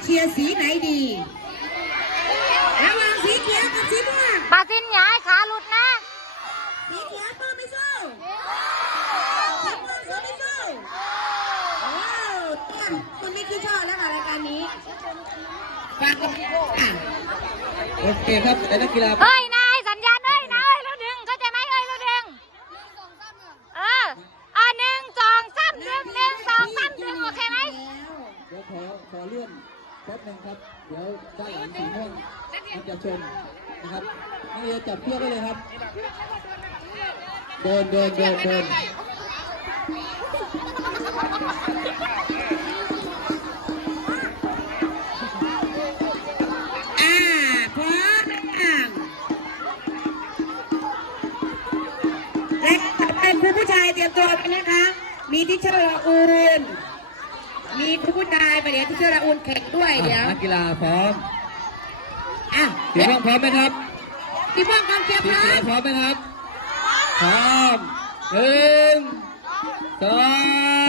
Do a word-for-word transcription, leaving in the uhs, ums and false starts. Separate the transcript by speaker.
Speaker 1: ชียร์สีไหนดีระหว่างสีเขียวกับสีม่วง
Speaker 2: ปาตินหยายขาหลุดนะ
Speaker 1: สีเขียวป้าไม่สู้สีม่วงสู้ไม่สู้ว้าวมันไม่คือชอบแล้วค่ะรายการนี้ฝากกับอ่ะ
Speaker 3: โอเคครับแต่นักกีฬา
Speaker 2: เฮ้ยนายสัญญาณเฮ้ยนายเราดึงเข้าใจไหมเฮ้ยเราดึงเอออ่ะหนึ่งสองสามดึงหนึ่งสองสามดึงโอเคไหม
Speaker 3: เดี๋ยวขอขอเลื่อนแป๊บนึงครับเดี๋ยวด้านหลังสีม่วงมันจะชนนะครับนี่จะจับเชือกได้เลยครับเดินเดินเดินเดิน
Speaker 1: อ่าพร้อมอ่างและเป็นผู้ผู้ชายเตรียมตัวกันนะคะมีทิชเชอร์ละอูนมีผู้ผู้ชายไปเดี๋ยวทิชเชอร์ละอูนแข่งด้วยเดี๋ยว
Speaker 3: นักกีฬาพร้อม
Speaker 1: อ่ะ
Speaker 3: สีม่วงพร้อมไหมครับ
Speaker 1: สีม่วงกองเชียร์พร้อม
Speaker 3: พร้อมไหมครับพร้อมหนึ่งสอง